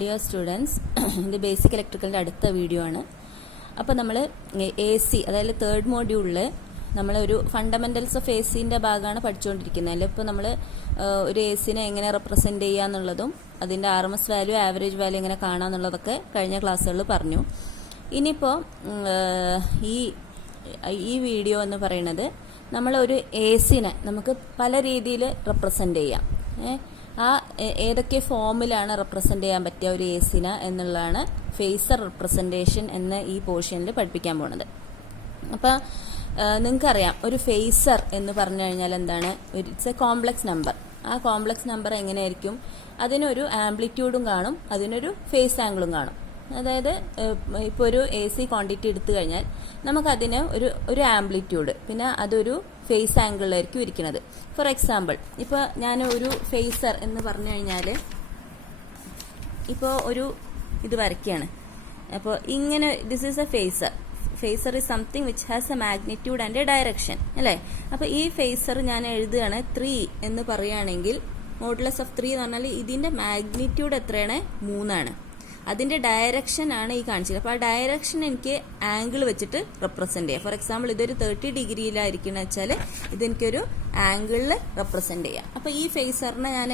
Dear students, ഇത് basic ഇലക്ട്രിക്കലിൻ്റെ അടുത്ത video ആണ്. അപ്പോൾ നമ്മൾ AC അതായത് തേർഡ് മോഡ്യൂളിൽ നമ്മളൊരു ഫണ്ടമെൻ്റൽസ് ഓഫ് ACൻ്റെ ഭാഗമാണ് പഠിച്ചുകൊണ്ടിരിക്കുന്നത്. അതിൽ ഇപ്പോൾ നമ്മൾ ഒരു ACനെ എങ്ങനെ റെപ്രസെൻറ്റ് ചെയ്യുക എന്നുള്ളതും അതിൻ്റെ RMS വാല്യൂ ആവറേജ് വാല്യൂ എങ്ങനെ കാണുക എന്നുള്ളതൊക്കെ കഴിഞ്ഞ ക്ലാസ്സുകളിൽ പറഞ്ഞു. ഇനിയിപ്പോൾ ഈ വീഡിയോ എന്ന് പറയുന്നത് നമ്മളൊരു ACനെ നമുക്ക് പല രീതിയിൽ റെപ്രസെൻറ്റ് ചെയ്യാം. ഏതൊക്കെ ഫോമിലാണ് റെപ്രസെൻറ്റ് ചെയ്യാൻ പറ്റിയ ഒരു ACനെ എന്നുള്ളതാണ് ഫേസർ റെപ്രസെൻറ്റേഷൻ എന്ന ഈ പോർഷനിൽ പഠിപ്പിക്കാൻ പോണത്. അപ്പോൾ നിങ്ങൾക്കറിയാം, ഒരു ഫേസർ എന്ന് പറഞ്ഞു കഴിഞ്ഞാൽ എന്താണ്? It's A complex number. ആ കോംപ്ലക്സ് നമ്പർ എങ്ങനെയായിരിക്കും? അതിനൊരു ആംപ്ലിറ്റ്യൂഡും കാണും, അതിനൊരു ഫേസ് ആംഗിളും കാണും. അതായത് ഇപ്പോൾ ഒരു AC ക്വാണ്ടിറ്റി എടുത്തു കഴിഞ്ഞാൽ നമുക്കതിന് ഒരു ആംപ്ലിറ്റ്യൂഡ്, പിന്നെ അതൊരു ഫേസ് ആംഗിളിലായിരിക്കും ഇരിക്കുന്നത്. ഫോർ എക്സാമ്പിൾ, ഇപ്പോൾ ഞാൻ ഒരു ഫേസർ എന്ന് പറഞ്ഞു കഴിഞ്ഞാൽ ഇപ്പോൾ ഒരു ഇത് വരയ്ക്കുകയാണ്. അപ്പോൾ ഇങ്ങനെ this is A phasor. Phasor is something which has A magnitude and A direction, അല്ലേ? അപ്പോൾ ഈ ഫേസർ ഞാൻ എഴുതുകയാണ് 3 എന്ന് പറയുകയാണെങ്കിൽ മോഡുലസ് ഓഫ് 3 എന്ന് പറഞ്ഞാൽ ഇതിൻ്റെ മാഗ്നിറ്റ്യൂഡ് എത്രയാണ്? 3 ആണ്. അതിൻ്റെ ഡയറക്ഷൻ ആണ് ഈ കാണിച്ചത്. അപ്പോൾ ആ ഡയറക്ഷൻ എനിക്ക് ആംഗിൾ വെച്ചിട്ട് റെപ്രസെൻറ്റ് ചെയ്യാം. ഫോർ എക്സാമ്പിൾ, ഇതൊരു 30 ഡിഗ്രിയിലായിരിക്കണമെന്ന് വെച്ചാൽ ഇതെനിക്കൊരു ആംഗിളിൽ റെപ്രസെൻറ്റ് ചെയ്യാം. അപ്പോൾ ഈ ഫേസറിനെ ഞാൻ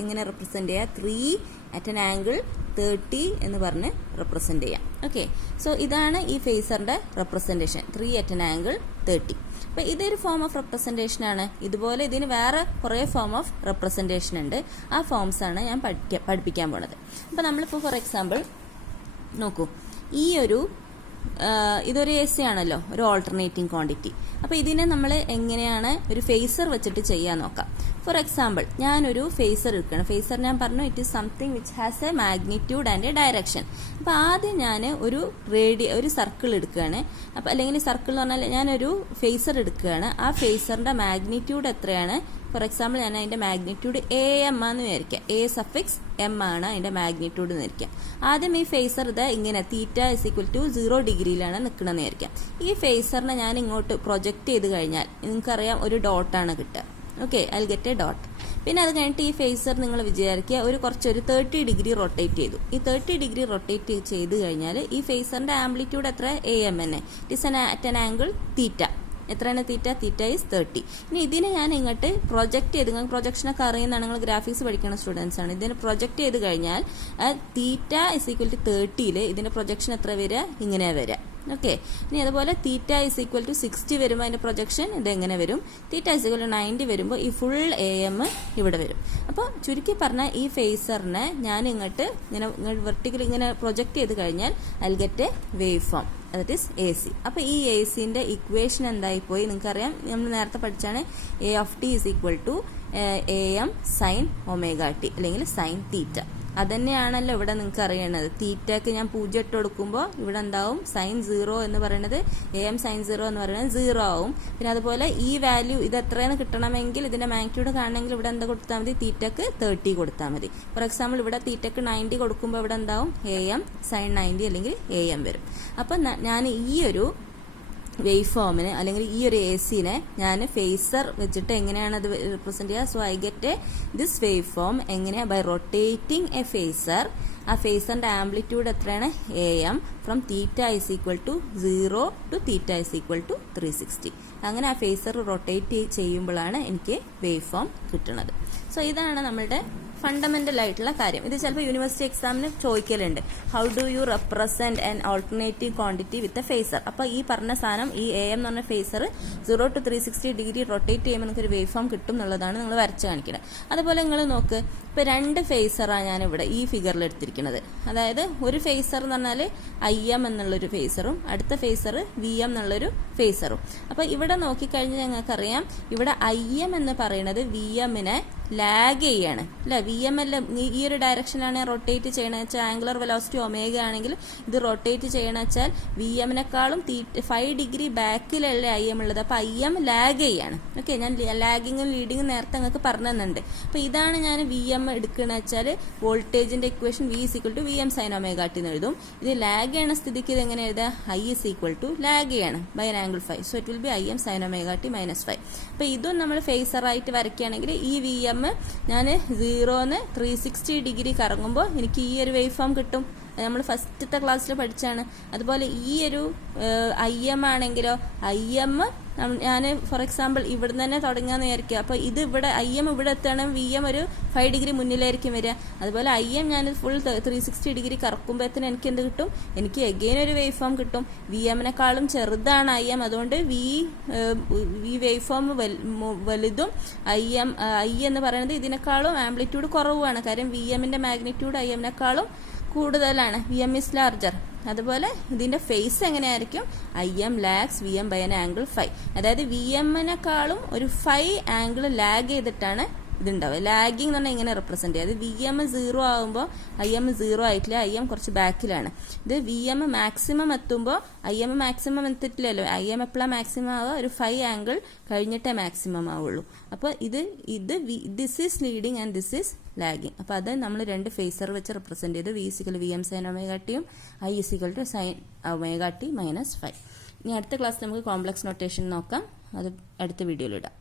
എങ്ങനെ റെപ്രസെൻറ്റ് ചെയ്യാം? 3 at an angle 30 എന്ന് പറഞ്ഞ് റെപ്രസെൻറ്റ് ചെയ്യാം. ഓക്കെ, സോ ഇതാണ് ഈ ഫേസറിൻ്റെ റെപ്രസെൻറ്റേഷൻ, 3 at an angle 30. അപ്പോൾ ഇതൊരു ഫോം ഓഫ് റെപ്രസെൻറ്റേഷൻ ആണ്. ഇതുപോലെ ഇതിന് വേറെ കുറേ ഫോം ഓഫ് റെപ്രസെൻറ്റേഷൻ ഉണ്ട്. ആ ഫോംസ് ആണ് ഞാൻ പഠിപ്പിക്കാൻ പോണത്. അപ്പോൾ നമ്മളിപ്പോൾ ഫോർ എക്സാമ്പിൾ നോക്കൂ, ഇതൊരു AC ആണല്ലോ, ഒരു ഓൾട്ടർനേറ്റിംഗ് ക്വാണ്ടിറ്റി. അപ്പോൾ ഇതിനെ നമ്മൾ എങ്ങനെയാണ് ഒരു ഫേസർ വെച്ചിട്ട് ചെയ്യാൻ നോക്കാം. ഫോർ എക്സാമ്പിൾ, ഞാനൊരു ഫേസർ എടുക്കണം. ഫേസർ ഞാൻ പറഞ്ഞു it is something which has A magnitude and A direction. അപ്പോൾ ആദ്യം ഞാൻ ഒരു സർക്കിൾ എടുക്കുകയാണ്. അപ്പോൾ അല്ലെങ്കിൽ സർക്കിൾ എന്ന് പറഞ്ഞാൽ ഞാനൊരു ഫേസർ എടുക്കുകയാണ്. ആ ഫേസറിൻ്റെ മാഗ്നിറ്റ്യൂഡ് എത്രയാണ്? ഫോർ എക്സാമ്പിൾ, ഞാൻ അതിൻ്റെ മാഗ്നിറ്റ്യൂഡ് AM ആണെന്ന് വിചാരിക്കാം. A_M ആണ് അതിൻ്റെ മാഗ്നിറ്റ്യൂഡ് എന്ന് വിചാരിക്കാം. ആദ്യം ഈ ഫേസർ ഇങ്ങനെ θ=0 ഡിഗ്രിയിലാണ് നിൽക്കണമെന്ന് വിചാരിക്കാം. ഈ ഫേസറിനെ ഞാൻ ഇങ്ങോട്ട് പ്രൊജക്റ്റ് ചെയ്ത് കഴിഞ്ഞാൽ നിങ്ങൾക്കറിയാം ഒരു ഡോട്ടാണ് കിട്ടുക. Okay, I get A dot. പിന്നെ അത് കഴിഞ്ഞിട്ട് ഈ ഫേസർ നിങ്ങൾ വിചാരിക്കുക ഒരു 30 ഡിഗ്രി റൊട്ടേറ്റ് ചെയ്തു. ഈ 30 ഡിഗ്രി റൊട്ടേറ്റ് ചെയ്ത് കഴിഞ്ഞാൽ ഈ ഫേസറിൻ്റെ ആംപ്ലിറ്റ്യൂഡ് എത്ര? AM തന്നെ. It is at an angle θ. എത്രയാണ് θ ഈസ് 30. ഇനി ഇതിനെ ഞാൻ ഇങ്ങോട്ട് പ്രൊജക്റ്റ് ചെയ്ത്, നിങ്ങൾ പ്രൊജക്ഷനൊക്കെ അറിയുന്നതാണ്, നിങ്ങൾ ഗ്രാഫിക്സ് പഠിക്കുന്ന സ്റ്റുഡൻസ് ആണ്. ഇതിനെ പ്രൊജക്റ്റ് ചെയ്ത് കഴിഞ്ഞാൽ θ=30യിൽ ഇതിന്റെ പ്രൊജക്ഷൻ എത്ര വരിക? ഇങ്ങനെയാണ് വരിക. ഓക്കെ, ഇനി അതുപോലെ θ=60 വരുമ്പോൾ അതിന്റെ പ്രൊജക്ഷൻ ഇതെങ്ങനെ വരും? θ=90 വരുമ്പോൾ ഈ ഫുൾ AM ഇവിടെ വരും. അപ്പോൾ ചുരുക്കി പറഞ്ഞാൽ ഈ ഫേസറിനെ ഞാൻ ഇങ്ങോട്ട് വെർട്ടിക്കൽ ഇങ്ങനെ പ്രൊജക്റ്റ് ചെയ്ത് കഴിഞ്ഞാൽ I get A wave form, that is AC. അപ്പോൾ ഈ ACന്റെ ഇക്വേഷൻ എന്തായിപ്പോയി? നിങ്ങൾക്കറിയാം, നമ്മൾ നേരത്തെ പഠിച്ചാണ് A(t) = AM sin ωt അല്ലെങ്കിൽ sin θ. അതന്നെയാണല്ലോ ഇവിടെ നിങ്ങൾക്ക് അറിയണത്. തീറ്റയ്ക്ക് ഞാൻ 0 ഇട്ട് കൊടുക്കുമ്പോൾ ഇവിടെ എന്താവും? sin 0 എന്ന് പറയുന്നത് AM sin 0 എന്ന് പറയുന്നത് 0 ആവും. പിന്നെ അതുപോലെ ഈ വാല്യൂ ഇത് എത്രയെന്ന് കിട്ടണമെങ്കിൽ ഇതിന്റെ മാഗ്നിറ്റ്യൂഡ് കാണണമെങ്കിൽ ഇവിടെ എന്താ കൊടുത്താൽ മതി? തീറ്റക്ക് 30 കൊടുത്താൽ മതി. ഫോർ എക്സാമ്പിൾ, ഇവിടെ തീറ്റക്ക് 90 കൊടുക്കുമ്പോൾ ഇവിടെ എന്താവും? AM sin 90 അല്ലെങ്കിൽ AM വരും. അപ്പം ഞാൻ ഈ ഒരു വേവ് ഫോമിന് അല്ലെങ്കിൽ ഈ ഒരു ACനെ ഞാൻ ഫേസർ വെച്ചിട്ട് എങ്ങനെയാണ് അത് റിപ്രസെന്റ് ചെയ്യുക? So I get this wave form എങ്ങനെയാ? By rotating a phasor. ആ ഫേസറിന്റെ ആംപ്ലിറ്റ്യൂഡ് എത്രയാണ്? AM from θ=0 to θ=360. അങ്ങനെ ആ ഫേസർ റൊട്ടേറ്റ് ചെയ്യുമ്പോഴാണ് എനിക്ക് വേവ് ഫോം കിട്ടുന്നത്. സോ ഇതാണ് നമ്മളുടെ ഫണ്ടമെന്റൽ ആയിട്ടുള്ള കാര്യം. ഇത് ചിലപ്പോൾ യൂണിവേഴ്സിറ്റി എക്സാമിന് ചോദിക്കലുണ്ട്, how do you represent an alternative quantity with a phasor. അപ്പോൾ ഈ പറഞ്ഞ സാധനം, ഈ AM എന്ന് പറഞ്ഞ ഫേസർ 0 to 360 ഡിഗ്രി റൊട്ടേറ്റ് ചെയ്യുമ്പോൾ നിങ്ങൾക്ക് ഒരു വേവ് ഫോം കിട്ടും എന്നുള്ളതാണ് നിങ്ങൾ വരച്ച് കാണിക്കുന്നത്. അതുപോലെ നിങ്ങൾ നോക്ക്, ഇപ്പോൾ 2 ഫേസറാണ് ഞാനിവിടെ ഈ ഫിഗറിൽ എടുത്തിരിക്കുന്നത്. അതായത് ഒരു ഫേസർ എന്ന് പറഞ്ഞാൽ IM എന്നുള്ളൊരു ഫേസറും അടുത്ത ഫേസർ VM എന്നുള്ളൊരു ഫേസറും. അപ്പോൾ ഇവിടെ നോക്കിക്കഴിഞ്ഞാൽ ഞങ്ങൾക്കറിയാം, ഇവിടെ IM എന്ന് പറയുന്നത് VMനെ ലാഗ് ചെയ്യാണ്, അല്ലെ? VM ഈ ഒരു ഡയറക്ഷനാണ് റൊട്ടേറ്റ് ചെയ്യണമെന്ന് വെച്ചാൽ ആംഗുലർ വെലോസിറ്റി ഒമേഗ ആണെങ്കിൽ ഇത് റൊട്ടേറ്റ് ചെയ്യണമെന്ന് വെച്ചാൽ VMനെക്കാളും 5 ഡിഗ്രി ബാക്കിലല്ലേ IM ഉള്ളത്. അപ്പോൾ IM ലാഗ് ചെയ്യാണ്. ഓക്കെ, ഞാൻ ലാഗിങ്ങും ലീഡിങ്ങും നേരത്തെ നിങ്ങൾക്ക് പറഞ്ഞു തന്നുണ്ട്. അപ്പോൾ ഇതാണ് ഞാൻ VM എടുക്കണമെന്ന് വെച്ചാൽ വോൾട്ടേജിന്റെ ഇക്വേഷൻ V=VM sin ωt എന്ന് എഴുതും. ഇത് ലാഗ് ചെയ്യണ സ്ഥിതിക്ക് ഇത് എങ്ങനെ എഴുതുക? I ലാഗ് ചെയ്യാണ് by an angle 5. So it will be IM sin ωt -5. അപ്പോൾ ഇതും നമ്മൾ ഫേസറായിട്ട് വരയ്ക്കുകയാണെങ്കിൽ ഈ VM ഞാൻ 0-ന്ന് 360 ഡിഗ്രി കറങ്ങുമ്പോൾ എനിക്ക് ഈ ഒരു വേവ് ഫോം കിട്ടും. നമ്മൾ ഫസ്റ്റത്തെ ക്ലാസ്സിൽ പഠിച്ചാണ്. അതുപോലെ ഈ ഒരു IM ആണെങ്കിലോ IM ഞാൻ ഫോർ എക്സാമ്പിൾ ഇവിടെ തന്നെ തുടങ്ങാന്ന് വിചാരിക്കുക. അപ്പോൾ ഇത് ഇവിടെ IM ഇവിടെ എത്തണം, VM ഒരു 5 ഡിഗ്രി മുന്നിലായിരിക്കും വരിക. അതുപോലെ IM ഞാൻ ഫുൾ 360 ഡിഗ്രി കറക്കുമ്പോഴത്തേന് എനിക്ക് എന്ത് കിട്ടും? എനിക്ക് എഗെയിൻ ഒരു വേവ് ഫോം കിട്ടും. VM-നെക്കാളും ചെറുതാണ് IM, അതുകൊണ്ട് ഈ വേവ് ഫോം വലുതും I എന്ന് പറയുന്നത് ഇതിനേക്കാളും ആംപ്ലിറ്റ്യൂഡ് കുറവുമാണ്. കാര്യം VM-ന്റെ മാഗ്നിറ്റ്യൂഡ് IM-നെക്കാളും കൂടുതലാണ്. VM is larger. അതുപോലെ ഇതിന്റെ ഫേസ് എങ്ങനെയായിരിക്കും? IM lags VM by an angle 5. അതായത് VM-നെക്കാളും ഒരു 5 ആംഗിൾ ലാഗ് ചെയ്തിട്ടാണ് ഇതുണ്ടാവുക. ലാഗിങ് എന്ന് പറഞ്ഞാൽ ഇങ്ങനെ റെപ്രസെന്റ് ചെയ്യുക. അത് VM 0 ആകുമ്പോൾ IM 0 ആയിട്ടില്ല, IM കുറച്ച് ബാക്കിലാണ്. ഇത് VM മാക്സിമം എത്തുമ്പോൾ IM മാക്സിമം എത്തിയിട്ടില്ലല്ലോ. IM എപ്പോഴാണ് മാക്സിമം ആവുക? ഒരു 5 ആംഗിൾ കഴിഞ്ഞിട്ടേ മാക്സിമം ആവുള്ളൂ. അപ്പോൾ this is leading and this is lagging. അപ്പോൾ അത് നമ്മൾ രണ്ട് ഫേസർ വെച്ച് റെപ്രസെന്റ് ചെയ്ത് V = VM sin ω-t I = sin ω-t - 5. ഇനി അടുത്ത ക്ലാസ് നമുക്ക് കോംപ്ലക്സ് നൊട്ടേഷൻ നോക്കാം. അത് അടുത്ത വീഡിയോയിൽ ഇടാം.